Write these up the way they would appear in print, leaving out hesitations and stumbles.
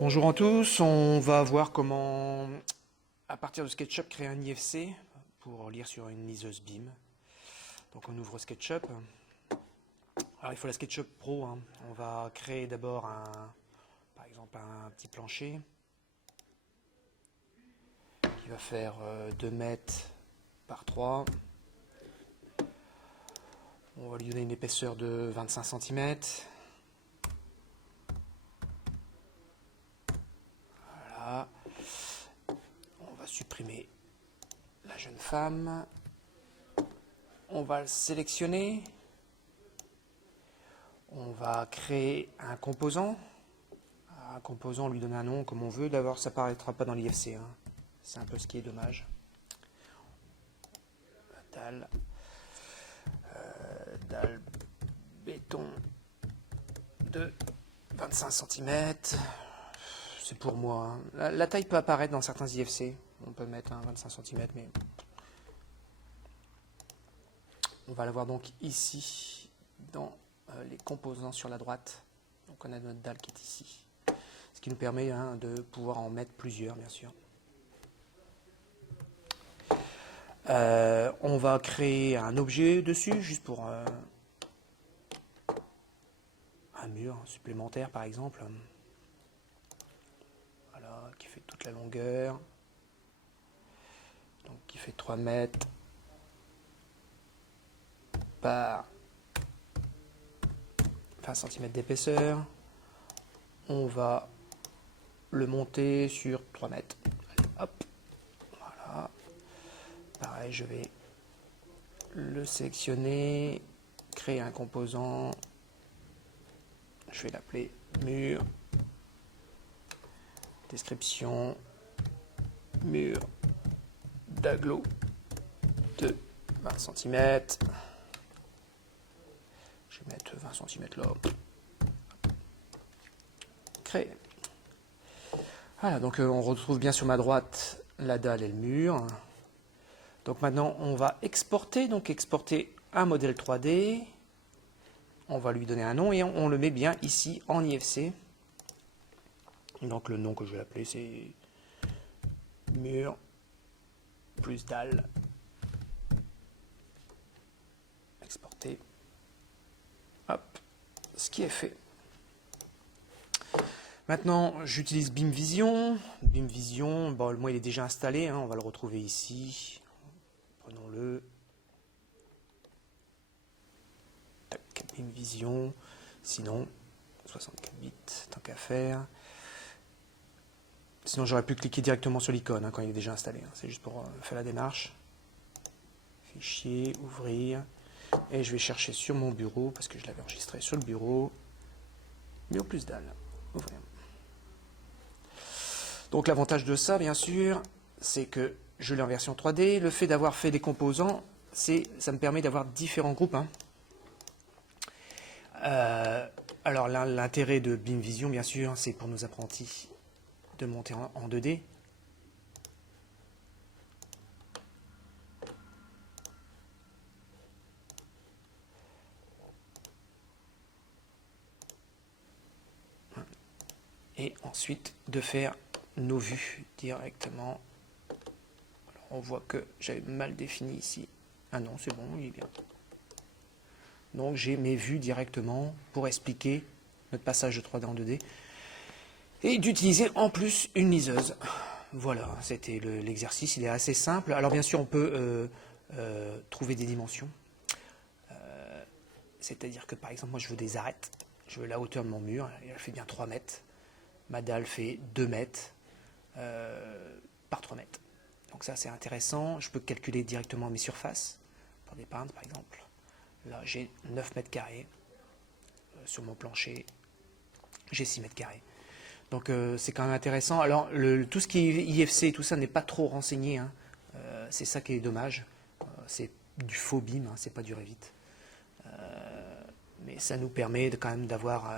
Bonjour à tous, on va voir comment, à partir de SketchUp, créer un IFC pour lire sur une liseuse BIM. Donc on ouvre SketchUp. Alors il faut la SketchUp Pro, hein. On va créer d'abord par exemple un petit plancher qui va faire 2 mètres par 3. On va lui donner une épaisseur de 25 cm. Voilà. On va supprimer la jeune femme. On va le sélectionner. On va créer un composant. Un composant, on lui donne un nom comme on veut. D'abord, ça ne paraîtra pas dans l'IFC, hein. C'est un peu ce qui est dommage. Dalle. Dalle béton de 25 cm. C'est pour moi, hein. La taille peut apparaître dans certains IFC. On peut mettre un 25 cm, mais on va l'avoir donc ici dans les composants sur la droite. Donc on a notre dalle qui est ici. Ce qui nous permet, hein, de pouvoir en mettre plusieurs, bien sûr. On va créer un objet dessus, juste pour un mur supplémentaire, par exemple. Voilà, qui fait toute la longueur. Donc qui fait 3 mètres par 20 cm d'épaisseur. On va le monter sur 3 mètres. Allez, hop, voilà. Pareil, je vais le sélectionner, créer un composant. Je vais l'appeler mur. Description, mur d'agglo de 20 cm. Je vais mettre 20 cm là. Créer. Voilà, donc on retrouve bien sur ma droite la dalle et le mur. Donc maintenant on va exporter, un modèle 3D. On va lui donner un nom et on le met bien ici en IFC. Donc le nom que je vais appeler, c'est mur plus dalle. Exporter. Hop, ce qui est fait. Maintenant, j'utilise BIM Vision. BIM Vision, bon, moi il est déjà installé, hein, on va le retrouver ici. Prenons-le. BIM Vision. Sinon, 64 bits, tant qu'à faire. Sinon, j'aurais pu cliquer directement sur l'icône, hein, quand il est déjà installé. Hein. C'est juste pour faire la démarche. Fichier, ouvrir. Et je vais chercher sur mon bureau, parce que je l'avais enregistré sur le bureau. Mur plus dalle. Ouvrir. Donc l'avantage de ça, bien sûr, c'est que je l'ai en version 3D. Le fait d'avoir fait des composants, ça me permet d'avoir différents groupes, hein. Alors l'intérêt de BIM Vision, bien sûr, c'est pour nos apprentis de monter en 2D. Et ensuite de faire nos vues directement. Alors, on voit que j'avais mal défini ici. Ah non, c'est bon, il est bien. Donc j'ai mes vues directement pour expliquer notre passage de 3D en 2D. Et d'utiliser en plus une liseuse. Voilà, c'était l'exercice, il est assez simple. Alors bien sûr, on peut trouver des dimensions. C'est-à-dire que par exemple, moi je veux des arêtes. Je veux la hauteur de mon mur, elle fait bien 3 mètres. Ma dalle fait 2 mètres par 3 mètres. Donc ça c'est intéressant. Je peux calculer directement mes surfaces pour des peintres par exemple. Là j'ai 9 mètres carrés. Sur mon plancher, j'ai 6 mètres carrés. Donc c'est quand même intéressant. Alors tout ce qui est IFC et tout ça n'est pas trop renseigné, hein. C'est ça qui est dommage. C'est du faux BIM, hein, c'est pas du Revit. Mais ça nous permet quand même d'avoir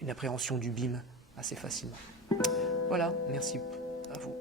une appréhension du BIM assez facilement. Voilà, merci à vous.